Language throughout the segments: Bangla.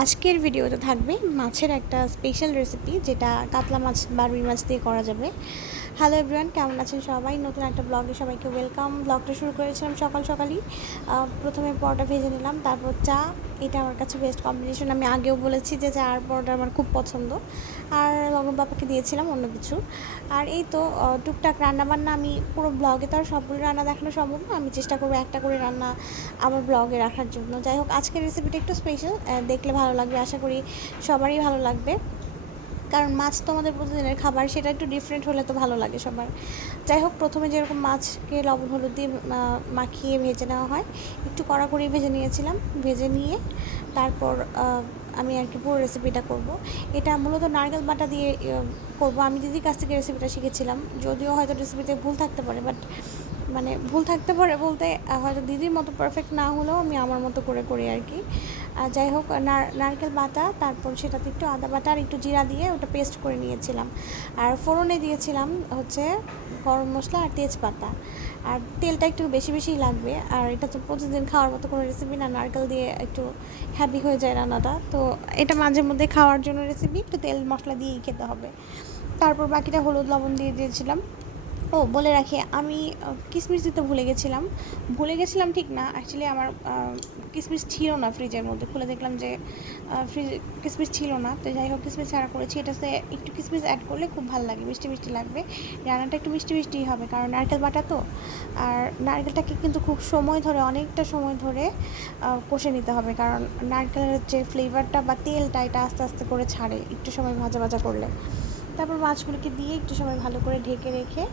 আজকের ভিডিওতে থাকবে মাছের একটা স্পেশাল রেসিপি যেটা কাতলা মাছ বা রুই মাছ দিয়ে করা যাবে। হ্যালো এভরিওয়ান কেমন আছেন সবাই? নতুন একটা ব্লগে সবাইকে ওয়েলকাম ব্লগটা শুরু করেছিলাম সকাল সকালই। প্রথমে পরোটা ভেজে নিলাম, তারপর চা এটা আমার কাছে বেস্ট কম্বিনেশন আমি আগেও বলেছি যে চার পরোটা আমার খুব পছন্দ। আর লবণ বাবাকে দিয়েছিলাম অন্য কিছু। আর এই তো টুকটাক টুকটাক রান্নাবান্না আমি পুরো ব্লগে তো আর সবগুলো রান্না দেখানো সম্ভব না। আমি চেষ্টা করব একটা করে রান্না আমার ব্লগে রাখার জন্য। যাই হোক, আজকের রেসিপিটা একটু স্পেশাল দেখলে ভালো লাগবে। আশা করি সবারই ভালো লাগবে। কারণ মাছ তো আমাদের প্রতিদিনের খাবার, সেটা একটু ডিফারেন্ট হলে তো ভালো লাগে সবার। যাই হোক প্রথমে যেরকম মাছকে লবণ, হলুদ দিয়ে মাখিয়ে ভেজে নেওয়া হয়, একটু কড়া করে ভেজে নিয়েছিলাম, ভেজে নিয়ে তারপর আমি আর কি পুরো রেসিপিটা করব। এটা মূলত নারকেল বাটা দিয়ে করব। আমি দিদির কাছ থেকে রেসিপিটা শিখেছিলাম, যদিও হয়তো রেসিপিতে ভুল থাকতে পারে বাট মানে ভুল থাকতে পারে বলতে, হয়তো দিদির মতো পারফেক্ট না হলেও আমি আমার মতো করে করি আর কি। আর যাই হোক নারকেল বাটা, তারপর সেটাতে একটু আদা বাটা আর একটু জিরা দিয়ে ওটা পেস্ট করে নিয়েছিলাম। আর ফোড়নে দিয়েছিলাম হচ্ছে গরম মশলা আর তেজপাতা। আর তেলটা একটু বেশি বেশিই লাগবে। আর এটা তো প্রতিদিন খাওয়ার মতো কোনো রেসিপি না, নারকেল দিয়ে একটু হ্যাপি হয়ে যায় রান্নাটা। তো এটা মাঝে মধ্যে খাওয়ার জন্য রেসিপি একটু তেল মশলা দিয়েই খেতে হবে। তারপর বাকিটা হলুদ লবণ দিয়ে দিয়েছিলাম। ও, বলে রাখি, আমি কিসমিস দিতে ভুলে গেছিলাম। ভুলে গেছিলাম ঠিক না অ্যাকচুয়ালি আমার কিসমিস ছিল না ফ্রিজের মধ্যে। খুলে দেখলাম যে ফ্রিজ, কিসমিস ছিল না। তো যাই হোক, কিসমিস ছাড়া করেছি। এটাতে একটু কিসমিস অ্যাড করলে খুব ভালো লাগে, মিষ্টি মিষ্টি লাগবে। রান্নাটা একটু মিষ্টি মিষ্টিই হবে, কারণ নারকেল বাটা তো। আর নারকেলটাকে কিন্তু খুব সময় ধরে, অনেকটা সময় ধরে কষে নিতে হবে, কারণ নারকেলের যে ফ্লেভারটা বা তেলটা, এটা আস্তে আস্তে করে ছাড়ে, একটু সময় ভাজা ভাজা করলে। তারপর মাছগুলোকে দিয়ে একটু সময় ভালো করে ঢেকে রেখে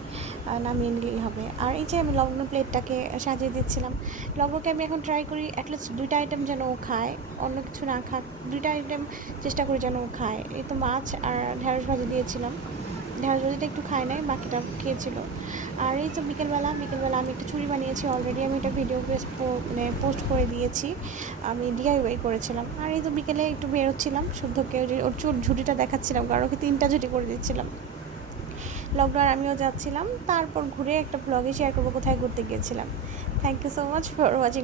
নামিয়ে নিলেই হবে। আর এই যে আমি লগ্ন প্লেটটাকে সাজিয়ে দিচ্ছিলাম লগ্নকে আমি এখন ট্রাই করি অ্যাটলিস্ট দুইটা আইটেম যেন ও খায়, অন্য কিছু না খাক, দুইটা আইটেম চেষ্টা করি যেন ও খায়। এই তো মাছ আর ঢেঁড়স ভাজি দিয়েছিলাম। ঢেঁড়স ভাজিটা একটু খায় নাই, বাকিটা খেয়েছিল। আর এই তো বিকেলবেলা বিকেলবেলা আমি একটা চুড়ি বানিয়েছি অলরেডি আমি একটা ভিডিও মানে পোস্ট করে দিয়েছি। আমি ডিআইওয়াই করেছিলাম। আর এই তো বিকেলে একটু বেরোচ্ছিলাম শুদ্ধকে ওর চুল ঝুঁটিটা দেখাচ্ছিলাম, কারণ ওকে তিনটা ঝুঁটি করে দিচ্ছিলাম। লকডাউন আমিও যাচ্ছিলাম। তারপর ঘুরে একটা ব্লগে শেয়ার করব, কোথায় ঘুরতে গিয়েছিলাম। Thank you so much for watching